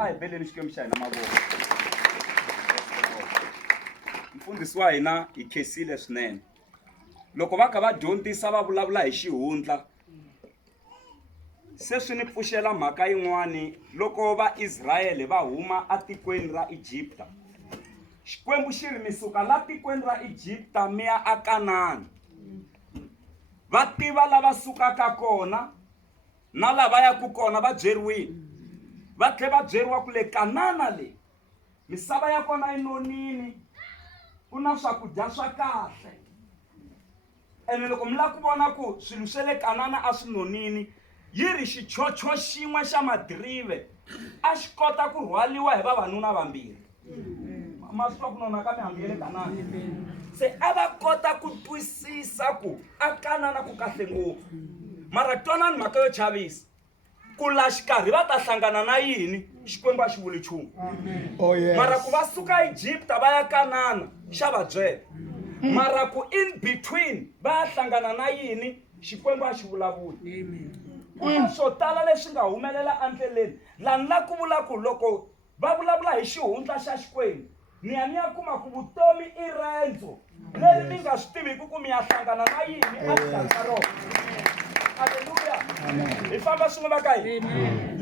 Ai beleni xikwembu xa hina mavoko. Mfundhisi wa hina hi khesile swinene. Loko va kha va dyondzisa va vulavula hi xihundla, se swi ni pfuxela mhaka yin'wani loko va Israyele va huma atikweni ra Egypta. Xikwembu xi ri mi suka la tikweni ra Egypta mi ya a Kanani. Va tiva lava sukaka kona na lava ya ku kona va byeriwile. Va tlhe va byeriwa ku le Kanana le misava ya kona yi nonini, ku na swakudya swa kahle. Ene loko mi lava ku vona ku swilo swa le Kanana a swi nonini, yi ri xichocho xin'we xa madirive a xi kota ku rhwaliwa hi vavanuna vambirhi. Ma swi twa ku nona ka mihambi ya le Kanana. Se a va kota ku twisisa ku a Kanana ku kahle ngopfu. Mara twanani mhaka yo chavisa. Ku la xikarhi va ta hlangana na yini, Xikwembu a xi vuli nchumu. Mara ku va suka Egypta va ya Kanana xa va byela. Mara ku in between va ya hlangana na yini, Xikwembu a xi vulavuli. Ku na swo tala leswi nga humelela endleleni. Laha ni la ku vula ku loko va vulavula hi xihundla xa Xikwembu, ni ya kuma ku vutomi i rendzo leri mi nga swi tiviki ku mi ya hlangana na yini a ka rona. Haleluya. Hi famba swin'we va ka hina.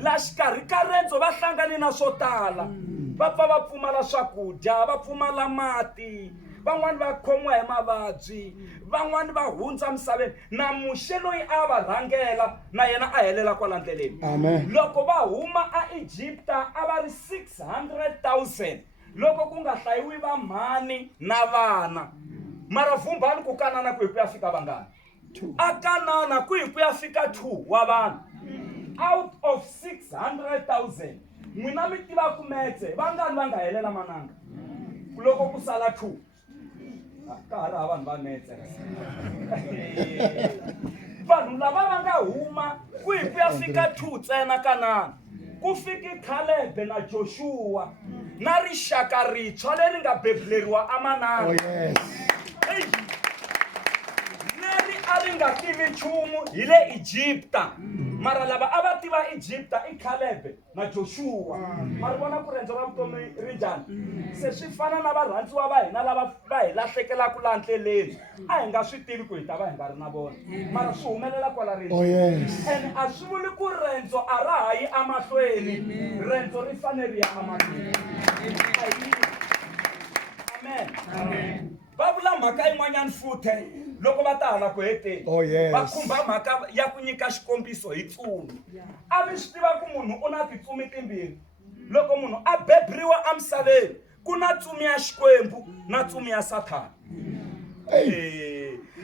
La xikarhi ka rendzo va hlangane na swo tala. Va pfa va pfumala swakudya, va pfumala mati, van'wani va khomiwa hi mavabyi, van'wani va hundza misaveni. Namuxe loyi a va rhangela na yena a helela kwala ndleleni. Loko va huma a Egypta a va ri 600,000 loko ku nga hlayiwi va mhani na vana. Mara vumbhani ku Kanana ku hi ku ya fika vangani? A Kanana ku hi ku ya fika 2 wa vanhu out of 600,000. N'wina mi tiva ku metse vangani va nga helela mananga loko ku sala 2. Ka ha ri hava vanhu va metse. Vanhu lava va nga huma ku hi ku ya fika 2 ntsena Kanana. Ku fiki Caleb na Joshua na rixaka rintshwa leri nga bebuleriwa amananga. Leri a ri nga tivi nchumu hi le Egypta. Mara lava a va tiva Egypta i Caleb na Joshua. Ma ri vona ku rendzo ra vutomi ri njhani? Se swi fana na varhandziwa va hina lava va hi lahlekelaka laha ndleleni. A hi nga swi tivi ku hi ta va hi nga ri na vona. Mara swi humelela kwala rendzweni. Ene a swi vuli ku rendzo a ra ha yi emahlweni. Rendzo ri fanele ri ya emahlweni. Amen. Va vula mhaka yin'wanyana futhi loko va ta hala ku heteni. Va khumba mhaka ya ku nyika xikombiso hi tsumi. A mi swi tiva ku munhu u na titsumi timbirhi. Loko munhu a beburiwa emisaveni ku na tsumi ya Xikwembu na tsumi ya Sathana.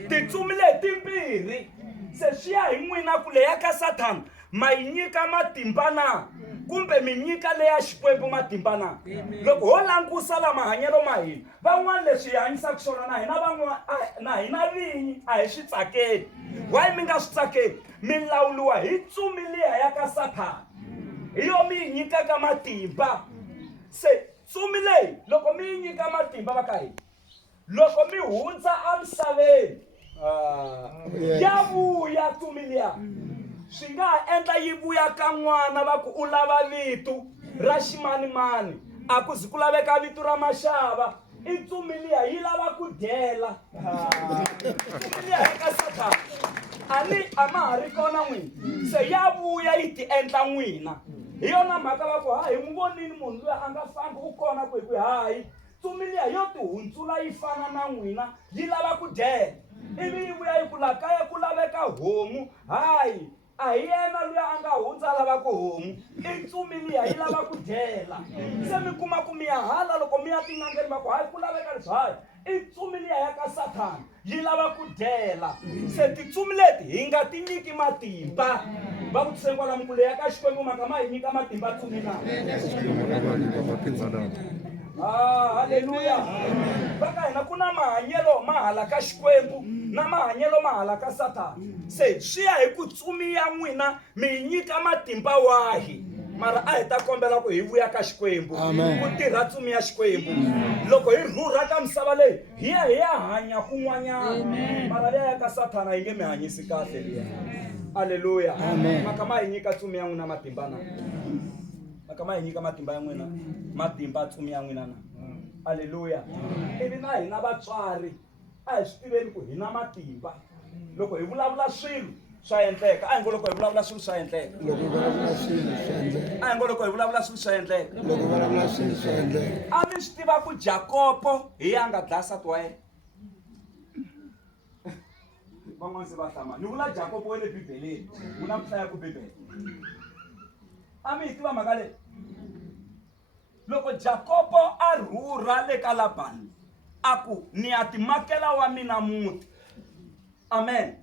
Titsumi leti timbirhi se swi ya hi n'wina ku leya ka Sathana ma yi nyika matimba na kumbe mi nyika leya Xikwembu matimba na. Loko ho langusa la mahanyelo ma hina van'wani leswi hi hanyisaka swona na hina van'wana na hina vinyi a hi swi tsakeli. Why mi nga swi tsakeli? Mi lawuliwa hi tsumi liya ya ka Sathana, hi yo mi yi nyikaka matimba. Se tsumi leyi loko mi yi nyika matimba va ka hina, loko mi hundza emisaveni ya vuya tsumi liya. Swi nga ha endla yi vuya ka n'wana va ku u lava vito ra ximanimani, a ku zi ku laveka vito ra maxava. I tsumi liya yi lava ku dyela. Tsumi liya ya ka Sathana a ma ha ri kona n'wina, se ya vuya yi ti endla n'wina. Hi yona mhaka va ku hayi n'wi vonini munhu loyi a nga fambi u kona ku hi ku hayi tsumi liya yo ti hundzula yi fana na n'wina yi lava ku dyela. Ivi yi vuya yi ku la kaya ku laveka homu, hayi a hi yena loyi a nga hundza lava ku homu, i tsumi liya yi lava ku dyela. Se mi kuma ku mi ya hala loko mi ya tin'angeni va ku hayi ku laveka leswi, hayi i tsumi liya ya ka Sathana yi lava ku dyela. Se titsumi leti hi nga ti nyiki matimba. Va vutiseni kwalamu ku leya ka Xikwembu mhaka ma hi nyika matimba tsumi na. Haleluya. Va ka hina ku na mahanyelo ma hala ka Xikwembu na mahanyelo ma hala ka Sathana. Se swi ya hi ku tsumi ya n'wina mi hi nyika matimba wahi. Mara a hi ta kombela ku hi vuya ka Xikwembu ku tirha tsumi ya Xikwembu. Loko hi rhurha ka misava leyi hi ya hanya kun'wanyana. Mara leya ya ka Sathana yi nge mi hanyisi kahle liya. Haleluya. Mhaka ma hi nyika tsumi ya n'wina matimba na. akama nyika matimba ya n'wina matimba tsumi ya n'wina na haleluya ivi na hina vatswari a hi swi tiveni ku hina matimba loko hi vulavula swilo swa endleka a hi ngo loko hi vulavula swilo swa endleka a hi ngo loko hi vulavula swilo swa endleka a mi swi tiva ku Jakobo hi yanga dlasat wa yena van'wana se va hlama ni vula Jakobo wa le bibeleni ku na ku hlaya ku bibele a mi hi tiva mhaka leyi loko Jakobo a rhurha le ka Labani a ku ni ya timakela wa mina muti amen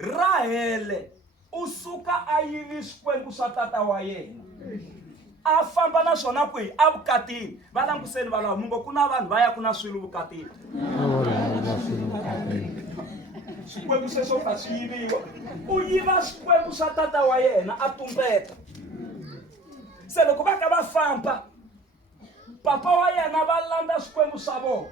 Rahele u suka a yivi swikwembu swa tata wa yena a famba na swona kwihi a vukatini va languseni valava mungo ku na vanhu va ya ku na swilo vukatini swikwembu sweswo ka swi yiviwa u yiva swikwembu swa tata wa yena a tumbeta se loko va ka va famba papa wa yena va landza swikwembu swa vona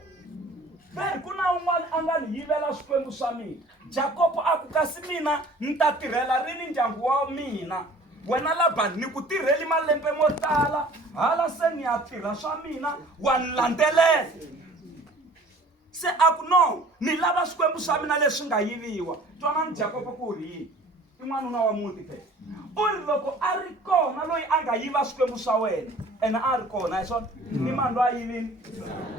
veri ku na un'wana a nga ni yivela swikwembu swa mina Jakobo a ku kasi mina ni ta tirhela rini ndyangu wa mina wena Labani ni ku tirheli malembe mo tala hala se ni ya tirha swa mina wa ni landzelela se a ku no ni lava swikwembu swa mina leswi nga yiviwa twanani Jakobo ku ri yini i n'wanuna wa muti phela u ri loko a ri kona loyi a nga yiva swikwembu swa wena ene a ri kona hi swona ni mani loyi a yivini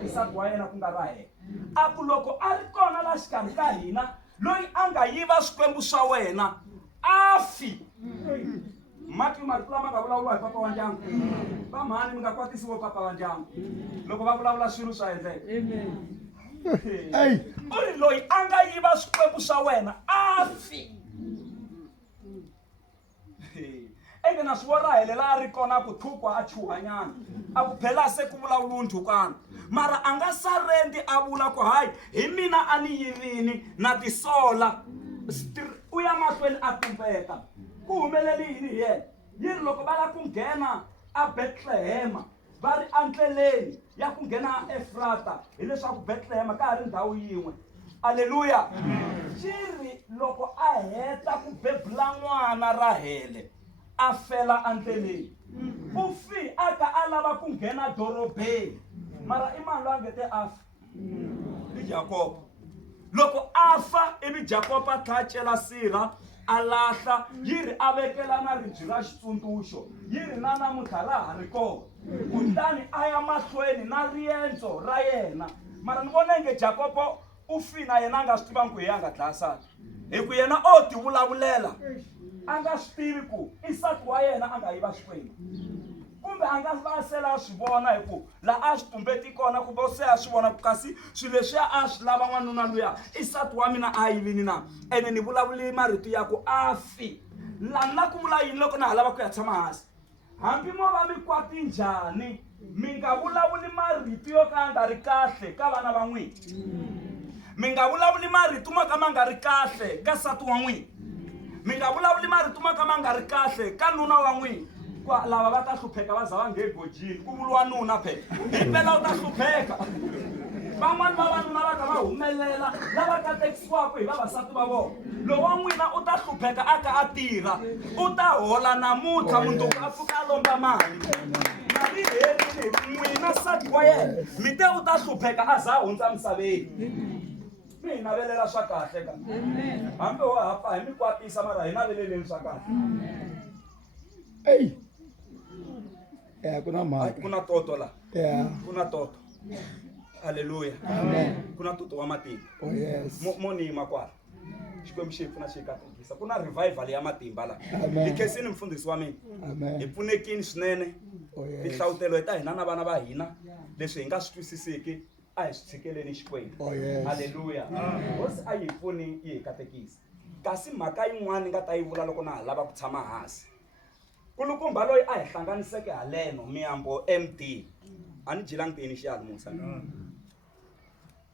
isati wa yena ku nga Rahele a ku loko a ri kona la xikarhi ka hina loyi a nga yiva swikwembu swa wena a fi mati marito lama nga vulavuriwa hi papa wa ndyangu va mhani mi nga kwatisiwo papa wa ndyangu loko va vulavula swilo swa endleka u ri loyi a nga yiva swikwembu swa wena a fi enge na swi Rahele la a ri kona ku thukwa a chuhanyana a ku phela se ku vulavuriwa nthukwana mara a nga sarendi a vula ku hayi hi mina a ni yivini na tisola u ya mahlweni a tumbeta ku humeleli yini hi yena yini loko va lava ku nghena a Bethlehema va ri endleleni ya ku nghena a Efrata hileswaku Bethlehema ka ha ri ndhawu yin'we haleluya xiri loko a heta ku bebula n'wana Rahele a fela endleleni u fi a ka a lava ku nghena dorobeni mara i mani loyi a ngete a fa i Jakobo loko a fa ivi Jakobo a tlhacela sirha a lahla yiri a vekela na ribye ra xitsundzuxo yiri na namuntlha laha ri kona kutani a ya mahlweni na riendzo ra yena mara ni vona nge Jakobo u fi na yena a nga swi tivangi ku hi nga dlayasati hi ku yena o ti vulavulela a nga swi tivi ku isati wa yena a nga yiva swikwembu kumbe a nga va sela a swi vona hi ku la a swi tumbeti kona ku vo se a swi vona ku kasi swilo leswiya a swi lava n'wanuna luya isati wa mina a yivini na ene ni vulavuli marito ya ku a fi lani na ku vula yini loko na ha lava ku ya tshama hansi hambi mo va mi kwati njhani mi nga vulavuli marito yo ka nga ri kahle ka vana va n'wina mi nga vulavuli marito mo ka ma nga ri kahle ka nsati wa n'wina mi nga vulavuli marito mo ka ma nga ri kahle ka nuna wa n'wina lava va ta hlupheka va za va nge gojini ku vuliwa nuna phela himpela u ta hlupheka van'wani vavanuna va ka va humelela lava katekisiwaka hi vavasati va vona lowu wa n'wina u ta hlupheka a ka a tirha u ta hola namuntlha mundzuku a pfuka a lomba mali mali herile n'wina nsati wa yena mi te u ta hlupheka a za a hundza misaveni mi hi navelela swa kahle ka hambi wa hapa hi mi kwatisa mara hi naveleleni swa kahle kuna mhaka kuna toto la kuna toto haleluya amen kuna toto wa matimba oh yes monima kwala xikwembu xi hi pfuna xi hi katekisa ku na revival ya matimba la hi khensini mfundhisi wa mina hi pfunekini swinene tihlawutelo hi ta hina na vana va hina leswi hi nga swi twisiseki a hi swi tshikeleni xikwembu haleluya hosi a yi hi pfuni yi hi katekisa kasi mhaka yin'wana nga ta yi vula loko na ha lava ku tshama hansi kulukumba loyi a hi hlanganiseke haleno miyambo MD a ni jilangi tini xiyali musa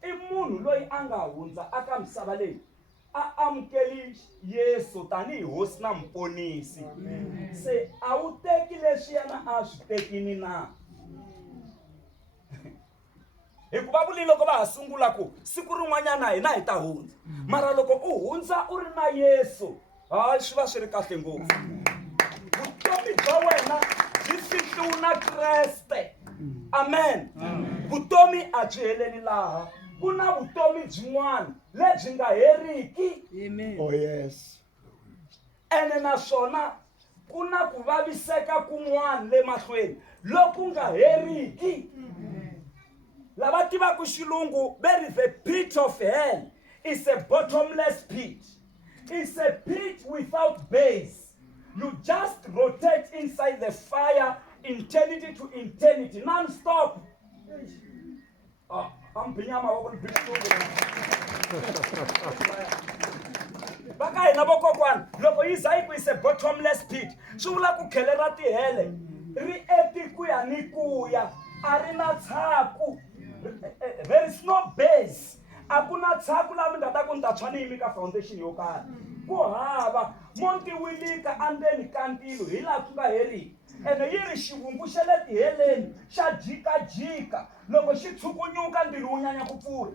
i munhu loyi a nga hundza aka misava leyi a amukeli Yesu tanihi hosi na muponisi se a wu teki leswi yena a swi tekini na hikuva vuli loko va ha sungula ku siku rin'wanyana hina hi ta hundza mara loko u hundza u ri na Yesu hayi swi va swi ri kahle ngopfu vutomi bya wena byi fihle una Kreste. Amen. Vutomi a byi heleli laha. Ku na vutomi byin'wana lebyi nga heriki. Amen. Oh yes. Ene naswona ku na ku vaviseka kun'wana le mahlweni loku nga heriki. Lava tivaka xilungu, there is a pit of hell. It's a bottomless pit. It's a pit without base. You just rotate inside the fire, eternity to eternity, non-stop. I'm pinyama wako ni baka hina vokokwana loko yi za yi ku is a bottomless pit swi vula ku khele ra tihele ri etikuya ni kuya a ri na tshaku. There is no base. A ku na tshaku laha mi nga ta ku ni ta tshwa ni yimi ka foundation yo karhi ku hava monti wilika andzeni ka ntilo hi laha ku nga heriki. Ene yi ri xivungu xa le tiheleni xa jikajika loko xi tshukunyuka ndilo wu nyanya ku pfula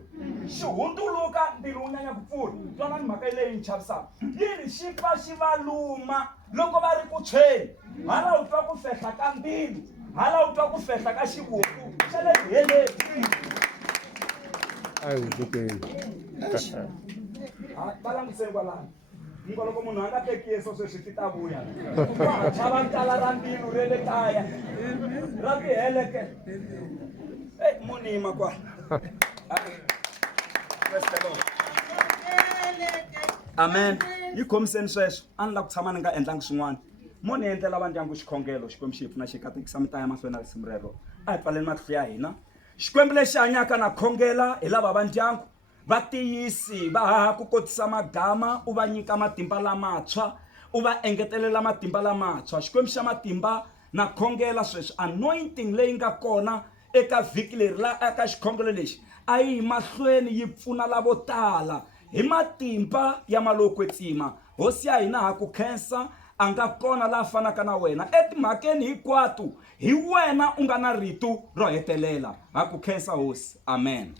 xi hundzuluka ndilo wu nyanya ku pfula. Twanani mhaka yi leyi yi chavisaka. Yi ri xi pfa xi va luma loko va ri ku tshweni hala u twa ku fehla ka ndilo hala u twa ku fehla ka xivungu xa le tiheleni. Va langutiseni kwalano ngo loko munhu a nga teki Yesu sweswi swi ta vuya va chava tala ra mbilu ra le kaya ra tiheleke munhu yima kwala. Amen. Yi khomiseni sweswo a ni lava ku tshama ni nga endlangi swin'wana mo ni endlela va ndyangu xikhongelo xikwembu xi hi pfuna xi katekisa mi ta ya mahlweni na risimu rero a hi pfaleni matihlo ya hina. Xikwembu lexi hanyaka na khongela hi lava va ndyangu vatiyisi va haha ku kotisa magama u va nyika matimba lamantshwa u va engetelela matimba lamantshwa. Xikwembu xa matimba na khongela sweswi anointing leyi nga kona eka vhiki leri la eka xikhongelo lexi a yi mahlweni yi pfuna lavo tala hi matimba ya malokwetsima. Hosi ya hina ha ku khensa a nga kona la fanaka na wena etimhakeni hinkwato hi wena u nga na rito ro hetelela. Ha ku khensa hosi. Amen.